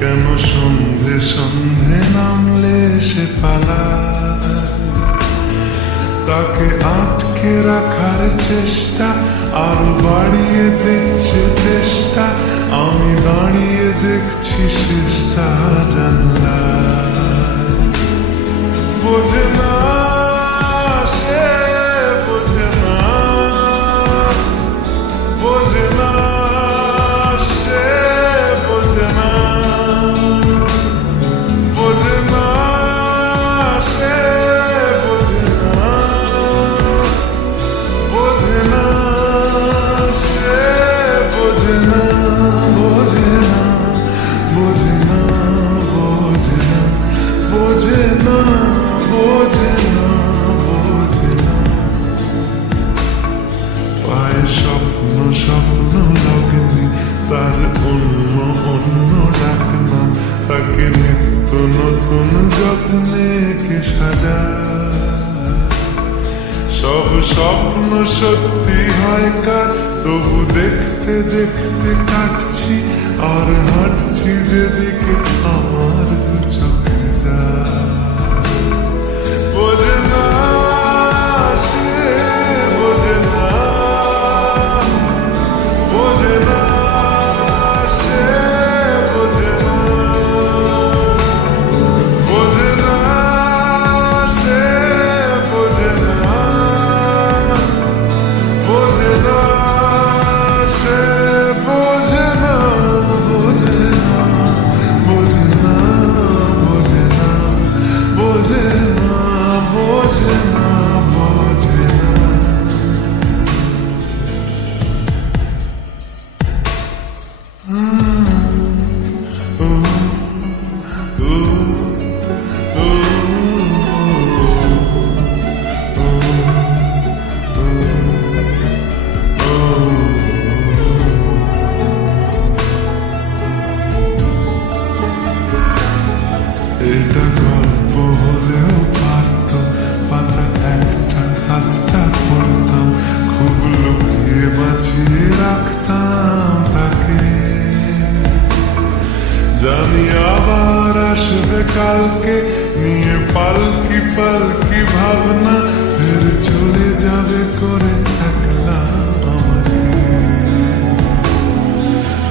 কেন সন্ধে সন্ধে নামলে সে পালায়, তাকে আটকে রাখার চেষ্টা আরো বাড়িয়ে দিচ্ছে চেষ্টা। আমি দাঁড়িয়ে দেখছি শেষটা জানলায়। বোঝে না সে, বোঝে না, বোঝে না সে, বোঝে না, বোঝে না সে, বোঝে না, বোঝে না সে, বোঝে না, বোঝে না, বোঝে না, বোঝে না, বোঝে না, বোঝে না, বোঝে না। পায়ে স্বপ্ন স্বপ্ন লগ্নি, তার অন্য অন্য ডাকনাম, তাকে নিত্য নতুন যত্নে কে সাজায়। সব স্বপ্ন সত্যি হয় কার, তবু দেখতে দেখতে কাটছি আর হাঁটছি যেদিকে আমার দু চোখে যায়। বোঝে না সে, বোঝে না, বোঝে না সে, বোঝে না, বোঝে না সে, বোঝে না, বোঝে না সে, বোঝে না, বোঝে না, বোঝে না, বোঝে না, বোঝে না, বোঝে না, বোঝে না। এটা গল্প হলেও পারত, পাতা একটা হাতটা করতাম, খুব লুকিয়ে বাঁচিয়ে রাখতাম তাকে। জানি আবার আসবে কালকে, নিয়ে পালকি পালকি ভাবনা, ফের চলে যাবে করে একলা আমাকে।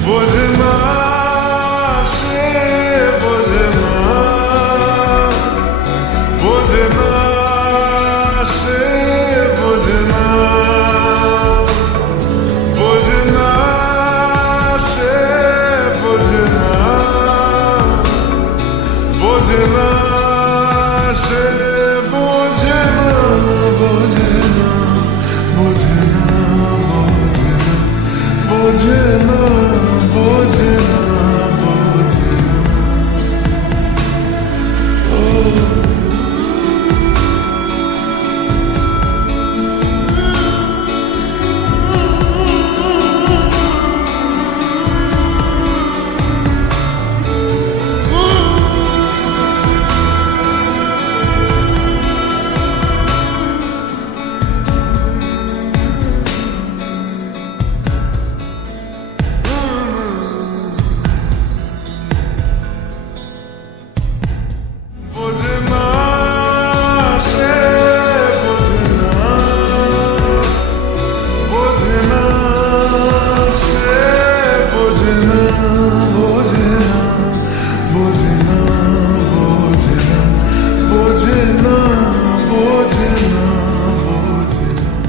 বোঝে না সে, বোঝে না, বোঝে না সে, বোঝে না, বোঝে না সে, বোঝে না, বোঝে না সে, বোঝে না, বোঝে না, বোঝে না, বোঝে না, বোঝে না।